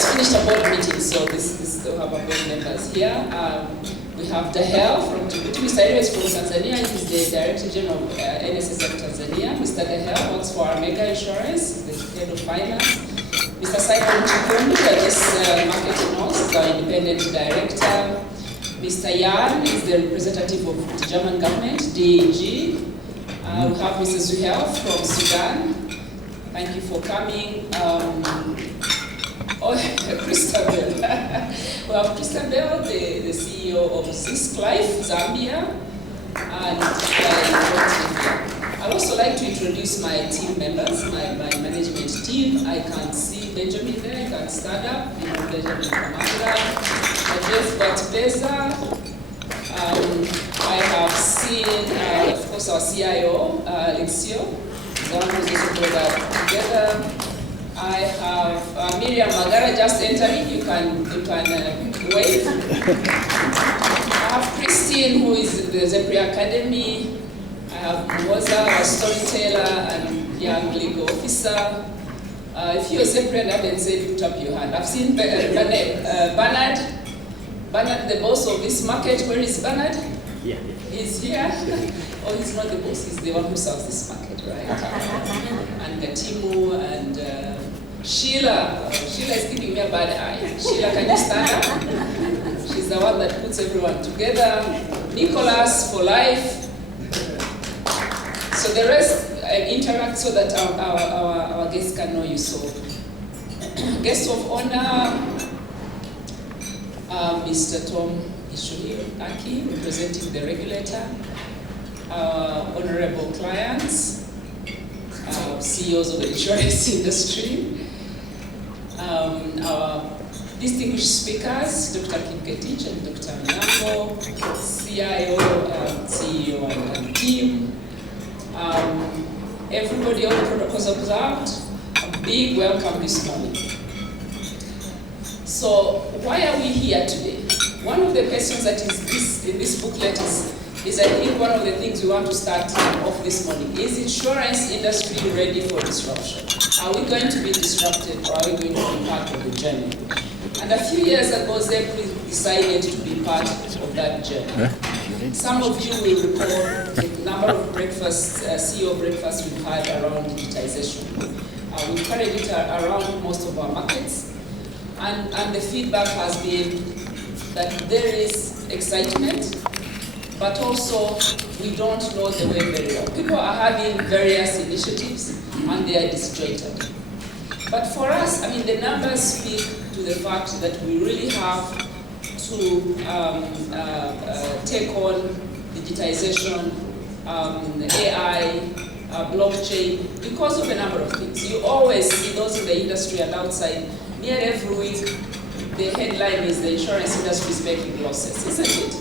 just finished a board meeting, so this we have our board members here. We have Dahel from Jubilee. Mr. Ero is from Tanzania. He's the Director General of NSSF Tanzania. Mr. Dahel works for Mega Insurance, the head of finance. Mr. Simon Chikundu, this marketing knows, is our independent director. Mr. Yan is the representative of the German government, DAG. We have Mr. Zuhel from Sudan. Thank you for coming. Christabel. We have Christabel, the CEO of Zisk Life, Zambia. And I'd also like to introduce my team members, my management team. I can see Benjamin there, I can stand up. Benjamin Kamanga, Jeff Batbeza. I have seen, of course, our CIO, Alexio. That was also brought that together. I have Miriam Magara just entering. You can wave. I have Christine, who is in the Zepri Academy. I have Mwoza, our storyteller and young legal officer. If you're a Zepri and haven't said, put up your hand. I've seen Bernard. Bernard, the boss of this market. Where is Bernard? Yeah. He's here. Oh, he's not the boss. He's the one who serves this market, right? And Gatimu and Sheila. Sheila is giving me a bad eye. Sheila, can you stand up? She's the one that puts everyone together. Nicholas for life. So the rest interact so that our guests can know you. So, guest of honor, Mr. Tom Aki, representing the regulator, honorable clients, CEOs of the insurance industry, our distinguished speakers, Dr. Kipngetich and Dr. Milambo, CIO, CEO and team, everybody, all the protocols observed, a big welcome this morning. So why are we here today? One of the questions that is in this booklet is I think one of the things we want to start off this morning. Is insurance industry ready for disruption? Are we going to be disrupted, or are we going to be part of the journey? And a few years ago, Zepri decided to be part of that journey. Some of you will recall the number of breakfasts, CEO breakfasts we've had around digitization. We've carried it around most of our markets, and the feedback has been that there is excitement, but also we don't know the way very well. People are having various initiatives and they are disjointed. But for us, I mean, the numbers speak to the fact that we really have to take on digitization, AI, blockchain, because of a number of things. You always see those in the industry and outside, near every week, the headline is the insurance industry is making losses, isn't it?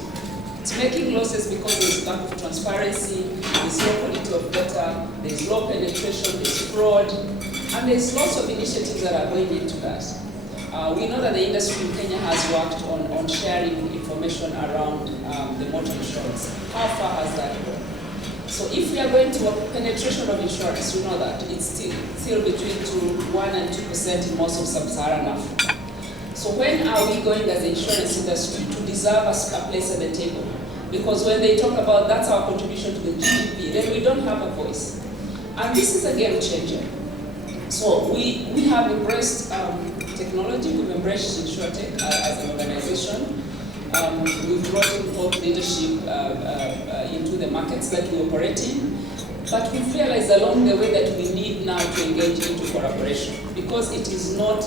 It's making losses because there's lack of transparency, there's low quality of data, there's low penetration, there's fraud, and there's lots of initiatives that are going into that. We know that the industry in Kenya has worked on sharing information around the motor insurance. How far has that gone? So if we are going to a penetration of insurance, you know that it's still between 1% and 2% in most of sub-Saharan Africa. So when are we going as the insurance industry to deserve a place at the table? Because when they talk about that's our contribution to the GDP, then we don't have a voice. And this is a game changer. So we have embraced technology, we've embraced Insurtech as an organization. We've brought in thought leadership into the markets that we operate in. But we've realized along the way that we need now to engage into collaboration, because it is not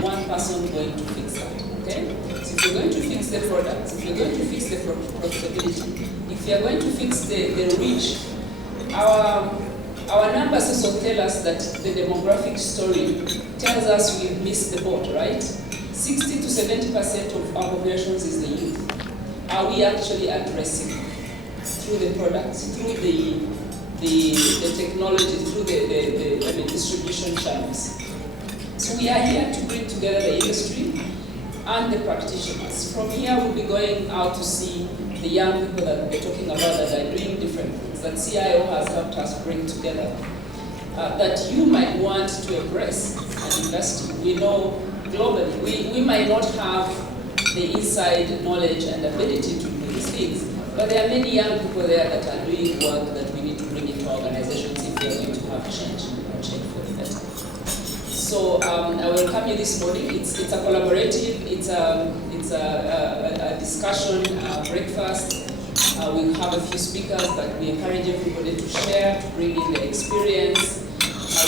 one person going to fix that, okay? So if you're going to fix the products, if you're going to fix the profitability, if you're going to fix the reach, our numbers also tell us that the demographic story tells us we've missed the boat, right? 60 to 70% of our populations is the youth. Are we actually addressing through the products, through the technology, through the distribution channels? So we are here to bring together the industry and the practitioners. From here, we'll be going out to see the young people that we're talking about that are doing different things, that CIO has helped us bring together, that you might want to embrace and invest in. We know globally. We might not have the inside knowledge and ability to do these things, but there are many young people there that are doing work that we need to bring into organizations if we are going to have change and change for the better. So I welcome you this morning. It's a collaborative, it's a discussion, breakfast. We have a few speakers, but we encourage everybody to share, to bring in their experience.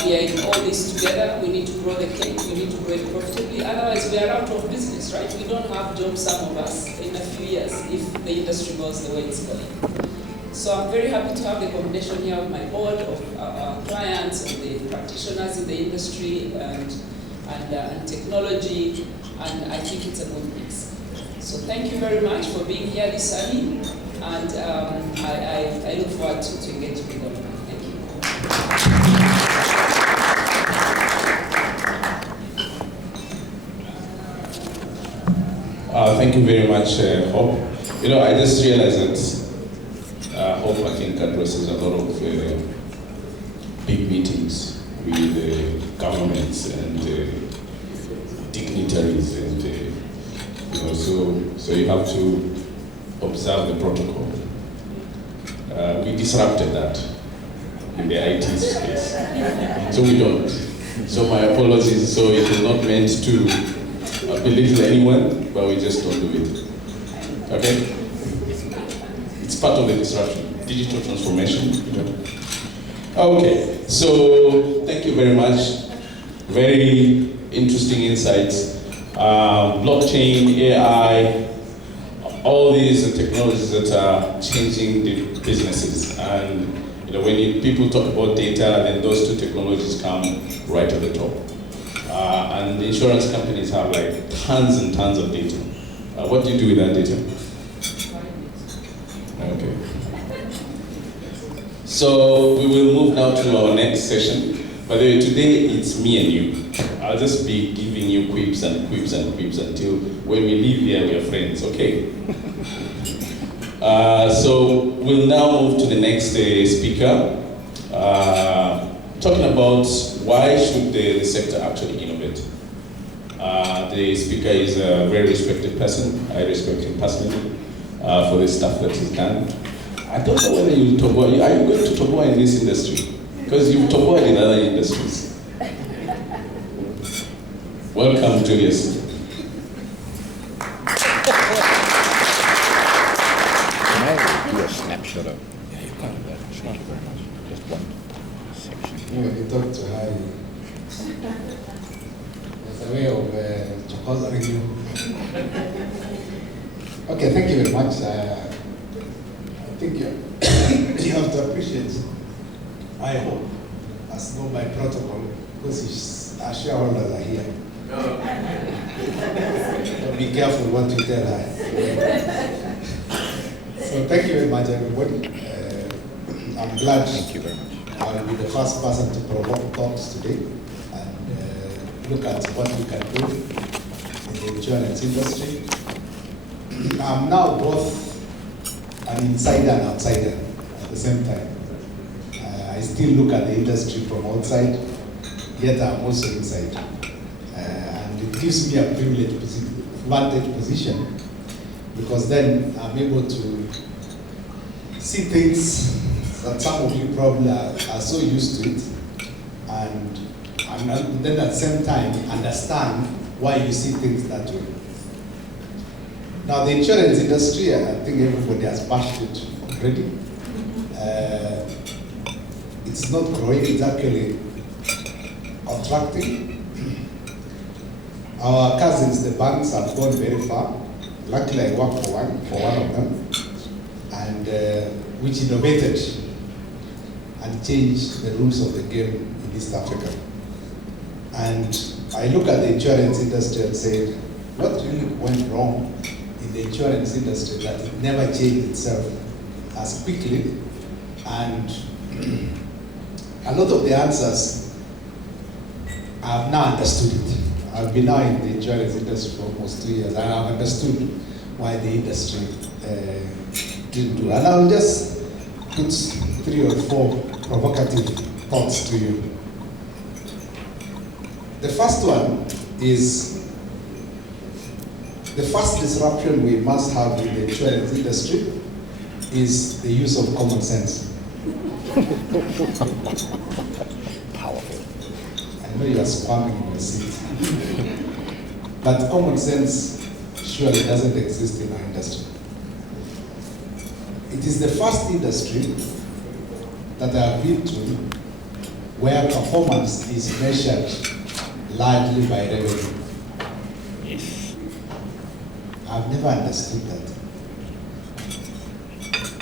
We are in all this together. We need to grow the cake. We need to grow it profitably. Otherwise, we are out of business, right? We don't have jobs, some of us, in a few years if the industry goes the way it's going. So I'm very happy to have the combination here of my board, of our clients, and the practitioners in the industry, and technology, and I think it's a good mix. So thank you very much for being here this early, and I look forward to engaging with you. Thank you. Thank you very much, Hope. You know, I just realized that Hope, I think, addresses a lot of big meetings with governments and dignitaries, and you know, so you have to observe the protocol. We disrupted that in the IT space, so we don't. So my apologies. So it is not meant to belittle anyone, but we just don't do it. Okay? It's part of the disruption, digital transformation. You know? Okay, so thank you very much. Very interesting insights. Blockchain, AI, all these technologies that are changing the businesses. And you know, when people talk about data, then those two technologies come right at the top. And the insurance companies have like tons and tons of data. What do you do with that data? Okay. So we will move now to our next session. By the way, today it's me and you. I'll just be giving you quips and quips and quips until when we leave here we are friends, okay? So we'll now move to the next speaker. Talking about why should the sector actually innovate. The speaker is a very respected person. I respect him personally for the stuff that he's done. I don't know whether you Toboa, are you going to Toboa in this industry? Because you've Toboa in other industries. Welcome, Julius. Can I do a snapshot of? Yeah, you got that. Thank you very much. Just one section. You talk to her. There's a way of chocolate you. Okay, thank you very much. I think you have to appreciate, I hope, as no by protocol, because our shareholders are here. So be careful what you tell her. So thank you very much, everybody. I'm glad Thank you very much. I'll be the first person to provoke thoughts today and look at what we can do in the insurance industry. I'm now both an insider and outsider at the same time. I still look at the industry from outside, yet I'm also inside. And it gives me a privileged vantage position, because then I'm able to see things that some of you probably are so used to it, and then at the same time understand why you see things that way. Now the insurance industry, I think everybody has bashed it already. It's not growing, it's actually contracting. Our cousins, the banks, have gone very far. Luckily I work for one of them, and which innovated and changed the rules of the game in East Africa. And I look at the insurance industry and say, what really went wrong in the insurance industry that it never changed itself as quickly? And a lot of the answers, I've now understood it. I've been now in the insurance industry for almost 2 years, and I've understood why the industry didn't do. And I'll just put 3 or 4 provocative thoughts to you. The first one is The first disruption we must have in the insurance industry is the use of common sense. Powerful. I know you are squirming in your seat. But common sense surely doesn't exist in our industry. It is the first industry that I have been to where performance is measured largely by revenue. Yes. I've never understood that.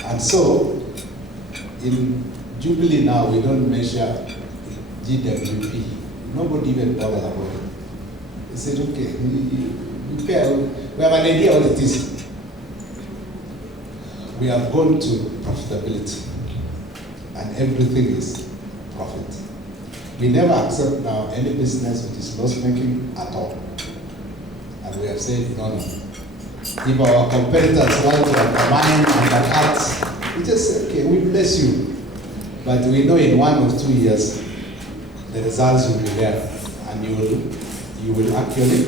And so, in Jubilee now, we don't measure GWP. Nobody even bothers about it. They said, okay, we have an idea what it is. We have gone to profitability, and everything is profit. We never accept now any business which is loss-making at all. And we have said, no. If our competitors want to undermine and cut, we just say, okay, we bless you. But we know in 1 or 2 years, the results will be there, and you will actually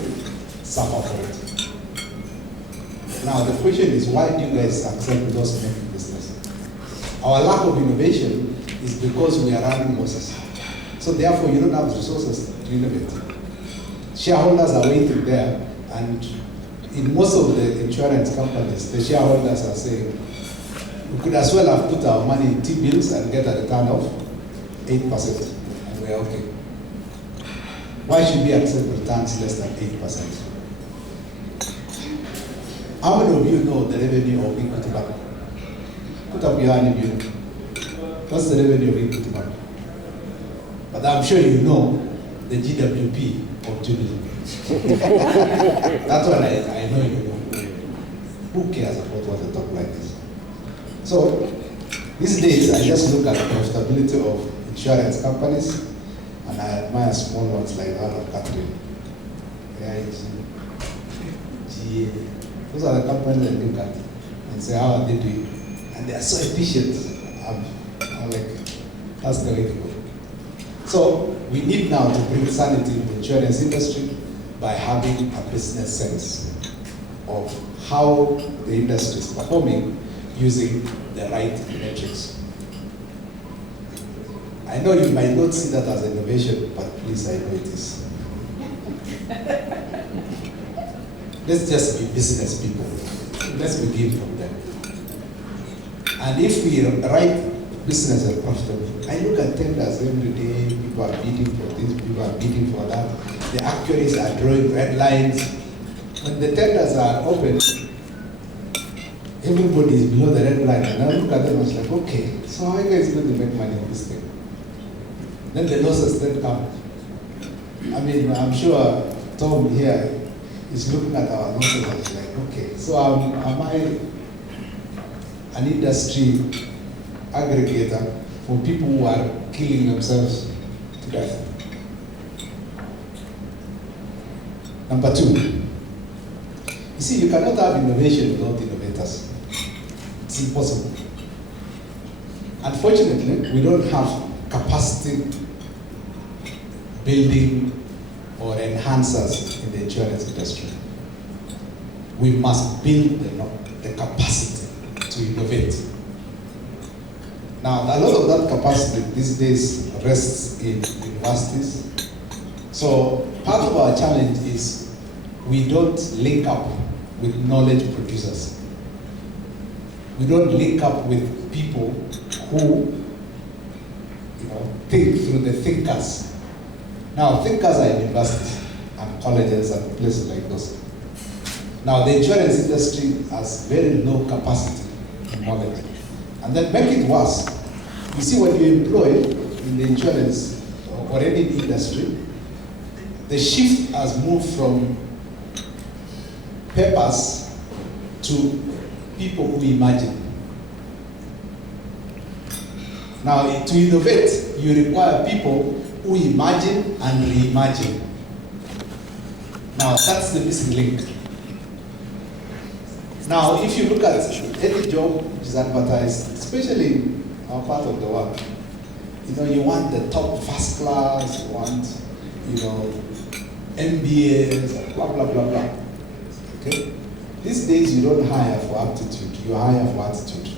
suffer for it. Now the question is, why do you guys accept loss-making business? Our lack of innovation is because we are running losses. So therefore, you don't have resources to innovate. Shareholders are waiting there, and in most of the insurance companies, the shareholders are saying, we could as well have put our money in T-bills and get a return of 8%, and we're okay. Why should we accept returns less than 8%? How many of you know the revenue of Equity Bank? Put up your hand if you know. What's the revenue of Equity Bank? But I'm sure you know the GWP of Jubilee. That's what I know you know. Who cares about what they talk like this? So, these days I just look at the profitability of insurance companies, and I admire small ones like that of Catherine, AIG, GA. Those are the companies I look at and say, how are they doing? And they are so efficient. I'm like, that's the way to go. So we need now to bring sanity in the insurance industry by having a business sense of how the industry is performing using the right metrics. I know you might not see that as innovation, but please, I know it is. Let's just be business people. Let's begin from there. And if we write business as profitable, I look at tenders every day, people are bidding for this, people are bidding for that. The actuaries are drawing red lines. When the tenders are open, everybody is below the red line. And I look at them and I was like, okay, so how are you guys going to make money on this thing? Then the losses then come. I mean, I'm sure Tom here is looking at our losses and is like, okay, so am I an industry aggregator for people who are killing themselves to death? Number 2, you see, you cannot have innovation without innovators. It's impossible. Unfortunately, we don't have capacity building or enhancers in the insurance industry. We must build the capacity to innovate. Now, a lot of that capacity these days rests in universities. So part of our challenge is we don't link up with knowledge producers. We don't link up with people who think through the thinkers. Now, thinkers are in universities and colleges and places like those. Now, the insurance industry has very low capacity in knowledge. And then make it worse. You see, when you employ in the insurance or any industry, the shift has moved from papers to people who imagine. Now, to innovate, you require people who imagine and reimagine. Now, that's the missing link. Now, if you look at any job which is advertised, especially in our part of the world, you want the top first class, you want, MBAs, blah, blah, blah, blah. Okay? These days you don't hire for aptitude, you hire for attitude.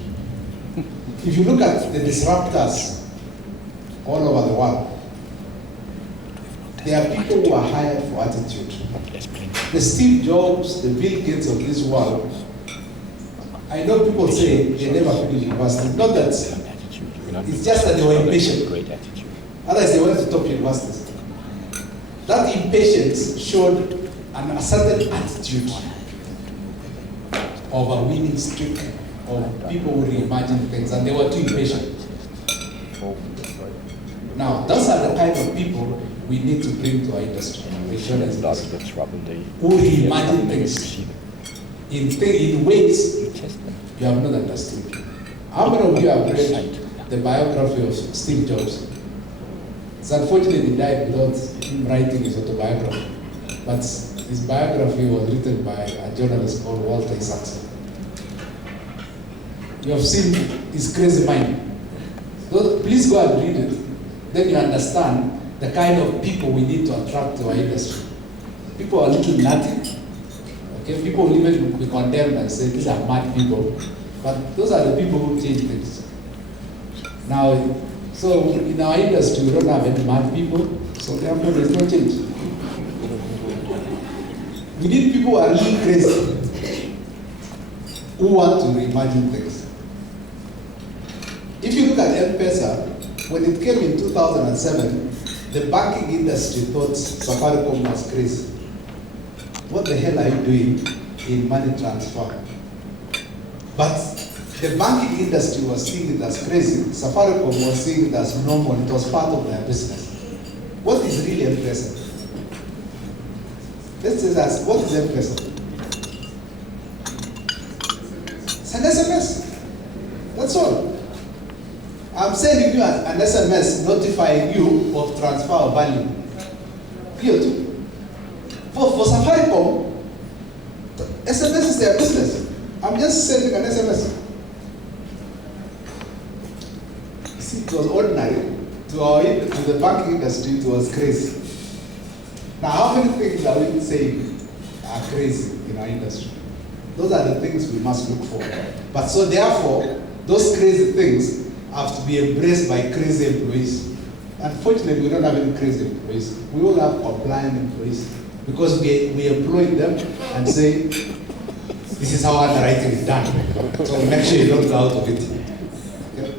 If you look at the disruptors all over the world, there are people who are hired for attitude. The Steve Jobs, the Bill Gates of this world, I know people say they never finished university. Not that, it's just that they were impatient. Otherwise they wanted to top universities. That impatience showed a certain attitude of a winning streak, of people who reimagine things, and they were too impatient. Now, those are the kind of people we need to bring to our industry. Who reimagine things in ways you have not understood. How many of you have read the biography of Steve Jobs? It's unfortunate he died without him writing his autobiography. But his biography was written by a journalist called Walter Isaacson. You have seen his crazy mind. So please go and read it. Then you understand the kind of people we need to attract to our industry. People are a little nutty. Okay, people will even be condemned and say these are mad people. But those are the people who change things. Now, so in our industry we don't have any mad people, so therefore there's no change. We need people who are really crazy, who want to reimagine things. If you look at M-Pesa, when it came in 2007, the banking industry thought Safaricom was crazy. What the hell are you doing in money transfer? But the banking industry was seeing it as crazy. Safaricom was seeing it as normal. It was part of their business. What is really M-Pesa? Let's just ask, what is M-Pesa? It's an SMS. That's all. I'm sending you an SMS notifying you of transfer of value. Period. For Safaricom, SMS is their business. I'm just sending an SMS. See, it was ordinary. To the banking industry, it was crazy. Now, how many things are we saying are crazy in our industry? Those are the things we must look for. But so therefore, those crazy things have to be embraced by crazy employees. Unfortunately, we don't have any crazy employees. We all have compliant employees because we employ them and say, this is how underwriting is done. So make sure you don't go out of it. Okay?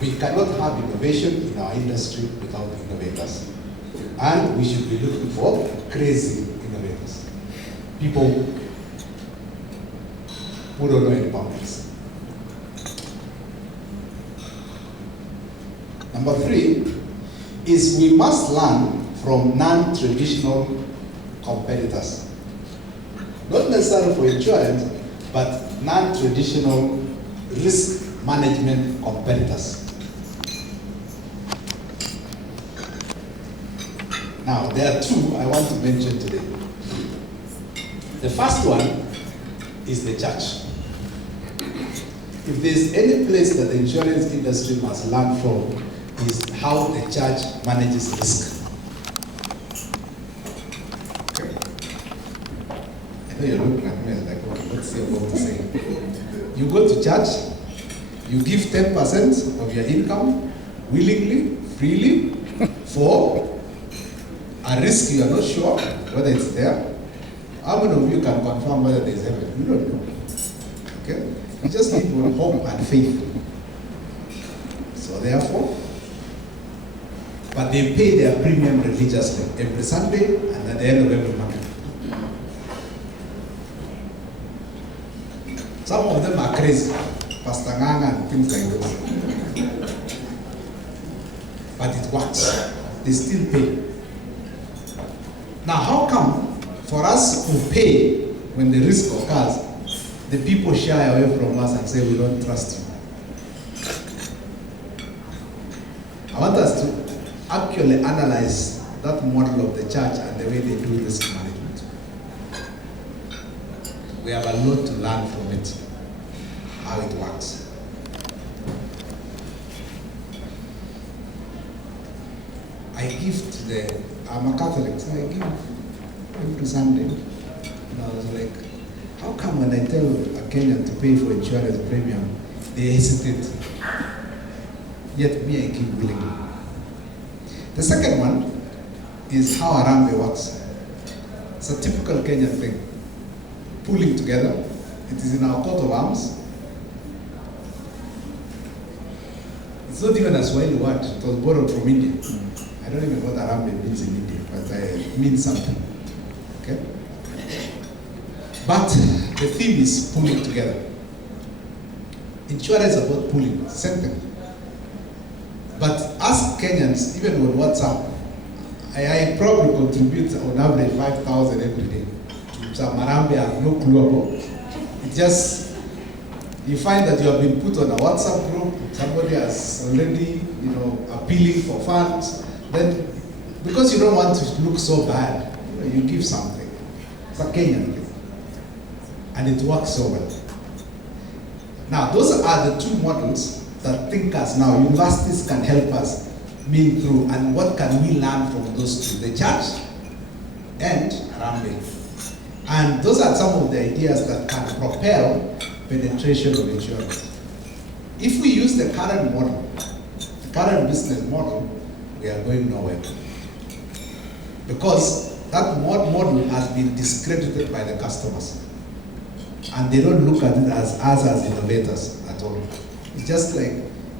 We cannot have innovation in our industry without innovators. And we should be looking for crazy innovators. People who don't know any boundaries. Number 3 is we must learn from non-traditional competitors. Not necessarily for insurance, but non-traditional risk management competitors. Now, there are 2 I want to mention today. The first one is the church. If there's any place that the insurance industry must learn from, is how the church manages risk. Okay. I know you're looking at me like, what's he about to say? You go to church, you give 10% of your income willingly, freely, for a risk you are not sure whether it's there. How many of you can confirm whether there's heaven? You don't know. Okay? You just need hope and faith. So therefore, but they pay their premium religiously every Sunday and at the end of every month. Some of them are crazy, Pastor Ngang and things like this. But it works. They still pay. Now, how come for us who pay when the risk occurs, the people shy away from us and say we don't trust you? I want us to actually analyze that model of the church and the way they do risk management. We have a lot to learn from it, how it works. I give to I'm a Catholic, so I give every Sunday. And I was like, how come when I tell a Kenyan to pay for insurance premium, they hesitate? Yet me, I keep willing. The second one is how Harambee works. It's a typical Kenyan thing. Pulling together. It is in our coat of arms. It's not even a Swahili word. It was borrowed from India. I don't even know what Harambee means in India, but it means something. Okay? But the theme is pulling together. Insurance is about pulling, same thing. But as Kenyans, even with WhatsApp, I probably contribute on average 5,000 every day to some Harambee I have no clue about. It just, you find that you have been put on a WhatsApp group, somebody has already, appealing for funds, then because you don't want to look so bad, you give something. It's a Kenyan thing. And it works so well. Now, those are the two models that thinkers now, universities can help us mean through, and what can we learn from those two, the church and Harambee. And those are some of the ideas that can propel penetration of insurance. If we use the current model, the current business model, we are going nowhere. Because that model has been discredited by the customers. And they don't look at it as us as innovators at all. It's just like,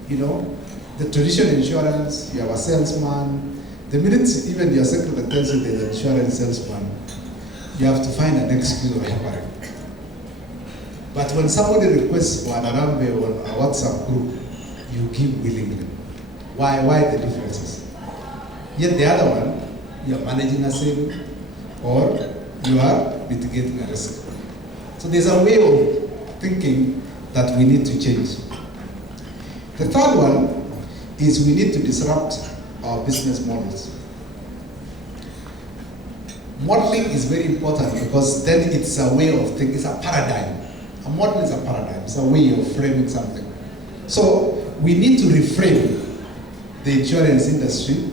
the traditional insurance, you have a salesman. The minute even your secretary tells you there's an insurance salesman, you have to find an excuse of hampering. But when somebody requests for an Harambee or a WhatsApp group, you give willingly. Why the differences? Yet the other one, you are managing a saving or you are mitigating a risk. So there's a way of thinking that we need to change. The third one is we need to disrupt our business models. Modeling is very important because then it's a way of thinking, it's a paradigm. A model is a paradigm, it's a way of framing something. So we need to reframe the insurance industry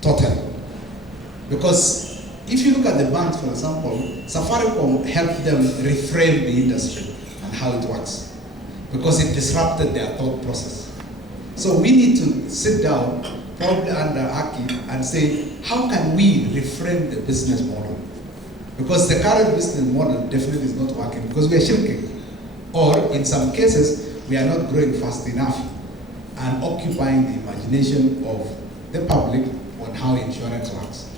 totally. Because if you look at the banks, for example, Safaricom helped them reframe the industry and how it works because it disrupted their thought process. So we need to sit down, probably under Aki, and say, how can we reframe the business model? Because the current business model definitely is not working because we are shrinking. Or in some cases, we are not growing fast enough and occupying the imagination of the public on how insurance works.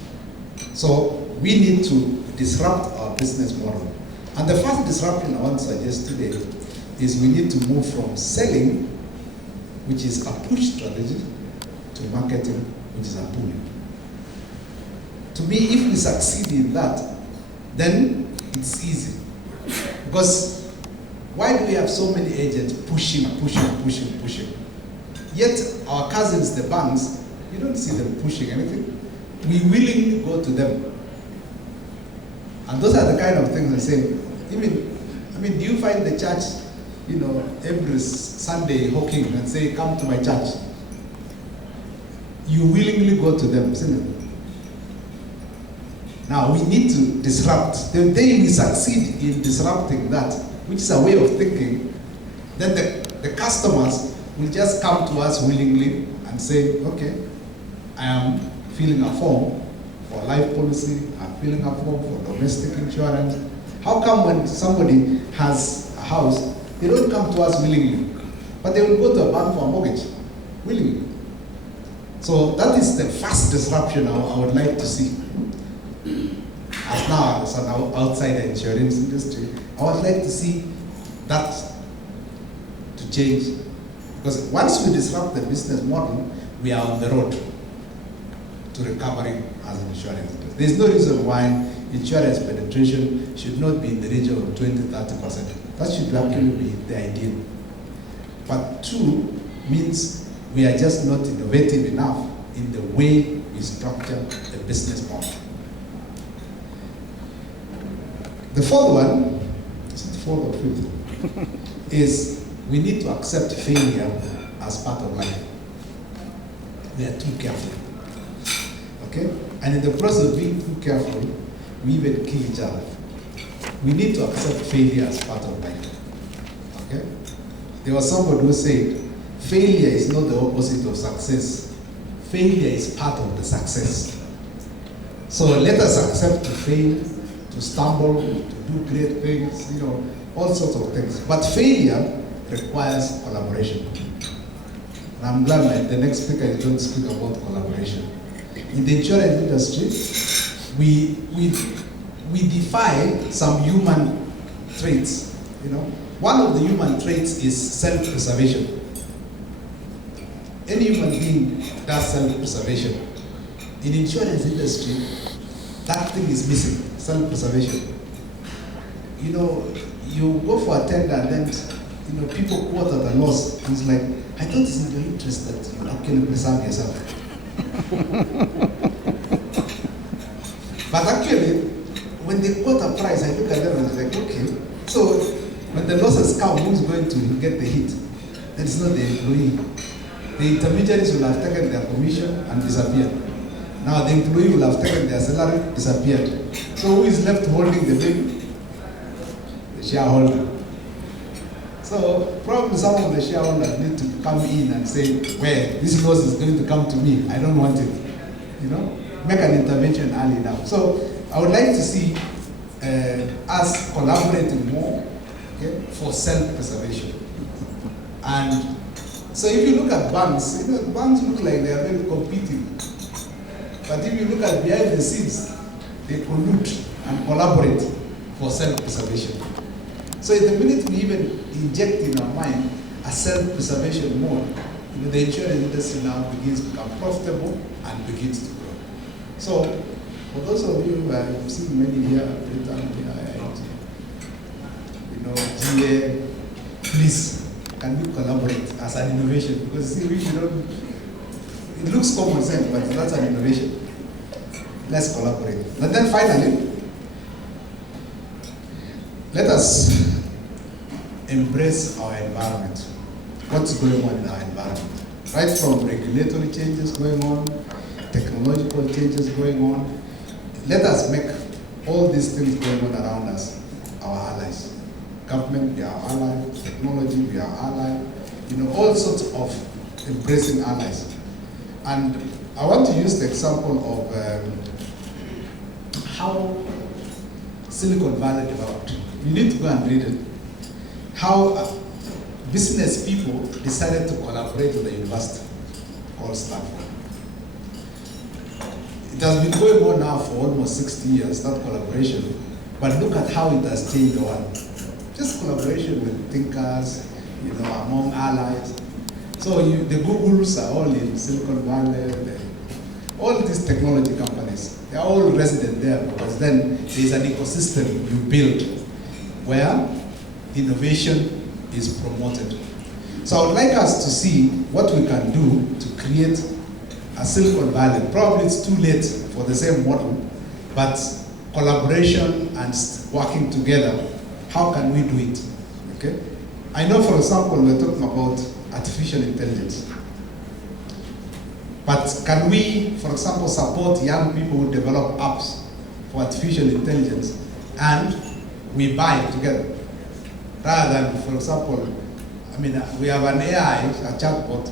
So we need to disrupt our business model. And the first disruption I want to suggest today is we need to move from selling, which is a push strategy, to marketing, which is a pull. To me, if we succeed in that, then it's easy. Because why do we have so many agents pushing? Yet our cousins, the banks, you don't see them pushing anything. We willingly go to them. And those are the kind of things I say. Do you find the church, every Sunday hawking and say, come to my church? You willingly go to them, isn't it? Now we need to disrupt. The day we succeed in disrupting that, which is a way of thinking, then the customers will just come to us willingly and say, okay, I am filling a form for life policy, I'm filling a form for domestic insurance. How come when somebody has a house, they don't come to us willingly, but they will go to a bank for a mortgage willingly? So that is the first disruption I would like to see. As now, as an outside the insurance industry, I would like to see that to change. Because once we disrupt the business model, we are on the road to recovering as an insurance industry. There's no reason why insurance penetration should not be in the region of 20-30%. That should actually be the ideal. But two means we are just not innovative enough in the way we structure the business model. The fourth one, is it fourth or fifth, is we need to accept failure as part of life. We are too careful. Okay? And in the process of being too careful, we even kill each other. We need to accept failure as part of life. Okay? There was somebody who said, failure is not the opposite of success. Failure is part of the success. So let us accept to fail, to stumble, to do great things, all sorts of things. But failure requires collaboration. And I'm glad that the next speaker is going to speak about collaboration. In the insurance industry, we defy some human traits. One of the human traits is self-preservation. Any human being does self-preservation. In insurance industry, that thing is missing, self-preservation. You go for a tender and then people quote at a loss. It's like, I thought it's in your interest that you actually preserve yourself. But actually, when they quote a price, I look at them and it's like, okay, so when the losses come, who's going to get the hit? It's not the employee. The intermediaries will have taken their commission and disappeared. Now the employee will have taken their salary, disappeared. So who is left holding the bill? The shareholder. So probably some of the shareholders need to come in and say, well, this loss is going to come to me. I don't want it. Make an intervention early now. So I would like to see us collaborating more, okay, for self-preservation. And so if you look at banks, banks look like they are very competing. But if you look at behind the scenes, they collude and collaborate for self-preservation. So the minute we even inject in our mind a self-preservation mode, the insurance industry now begins to become profitable and begins to grow. So for those of you who have seen many here, GA, please, can we collaborate as an innovation? Because see, it looks common sense, but that's an innovation. Let's collaborate. And then finally, let us embrace our environment. What's going on in our environment? Right from regulatory changes going on, technological changes going on. Let us make all these things going on around us our allies. Government, we are our ally. Technology, we are our ally. All sorts of embracing allies. And I want to use the example of how Silicon Valley developed. You need to go and read it. How business people decided to collaborate with the university called Stanford. It has been going on now for almost 60 years, that collaboration. But look at how it has changed the world. Just collaboration with thinkers, among allies. So the Googles are all in Silicon Valley. All these technology companies, they're all resident there because then there's an ecosystem you build where innovation is promoted. So I would like us to see what we can do to create a Silicon Valley. Probably it's too late for the same model, but collaboration and working together, how can we do it? Okay? I know, for example, we're talking about artificial intelligence. But can we, for example, support young people who develop apps for artificial intelligence and we buy it together? Rather than, for example, we have an AI, a chatbot,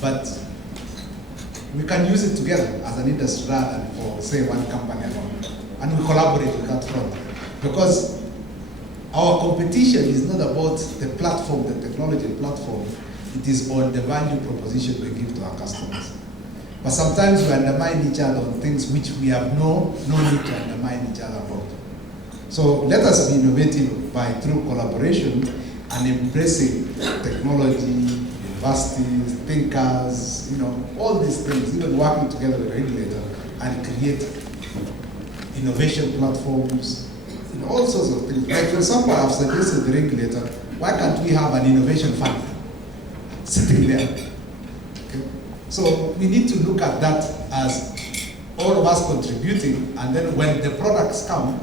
but we can use it together as an industry rather than for, say, one company alone. And we collaborate with that front. Because our competition is not about the platform, the technology platform. It is on the value proposition we give to our customers. But sometimes we undermine each other on things which we have no need to undermine each other about. So let us be innovative through collaboration and embracing technology, universities, thinkers, all these things, even working together with regulators and create innovation platforms, all sorts of things. Like for example, I've suggested the regulator, why can't we have an innovation fund sitting there? Okay? So we need to look at that as all of us contributing, and then when the products come,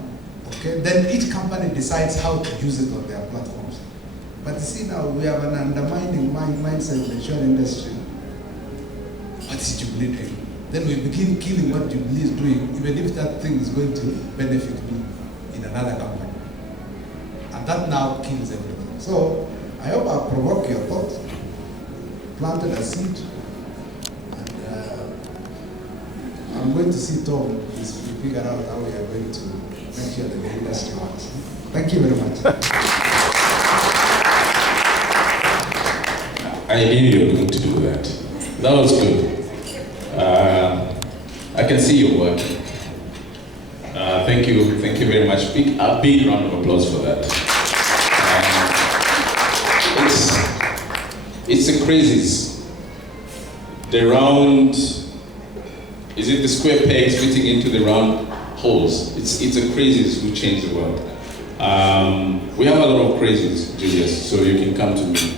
okay, then each company decides how to use it on their platforms. But you see now, we have an undermining mindset in the insurance industry. What is Jubilee doing? then we begin killing what Jubilee is doing, even if that thing is going to benefit me in another company. And that now kills everything. So I hope I've provoked your thoughts, planted a seed, and I'm going to see Tom is to figure out how we are going to make sure that the industry works. Thank you very much. I knew you were going to do that. That was good. I can see your work. Thank you very much. A big round of applause for that. It's the crazies. The round, is it the square pegs fitting into the round holes? It's the crazies who change the world. We have a lot of crazies, Julius, so you can come to me.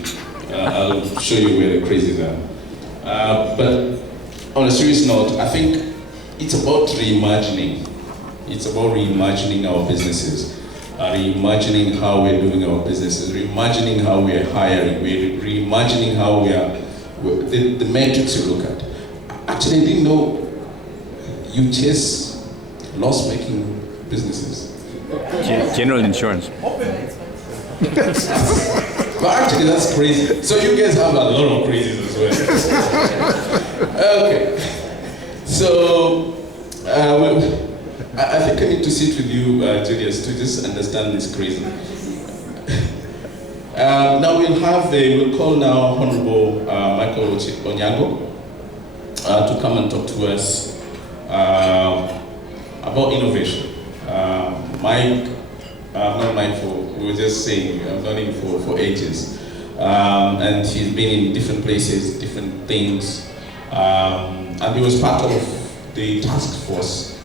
I'll show you where the crazies are. But on a serious note, I think it's about reimagining. It's about reimagining our businesses, reimagining how we're doing our businesses, reimagining how we are hiring, reimagining how we are, the metrics you look at. Actually, I didn't know you chase loss-making businesses. General insurance. But actually, that's crazy. So you guys have a lot of crazies as well. Okay. So, I think I need to sit with you, Julius, to just understand this crazy. Now we'll call now Honorable Michael Onyango to come and talk to us about innovation. Mike, not mindful, we were just saying, I've known him for ages. And he's been in different places, different things. And he was part of the task force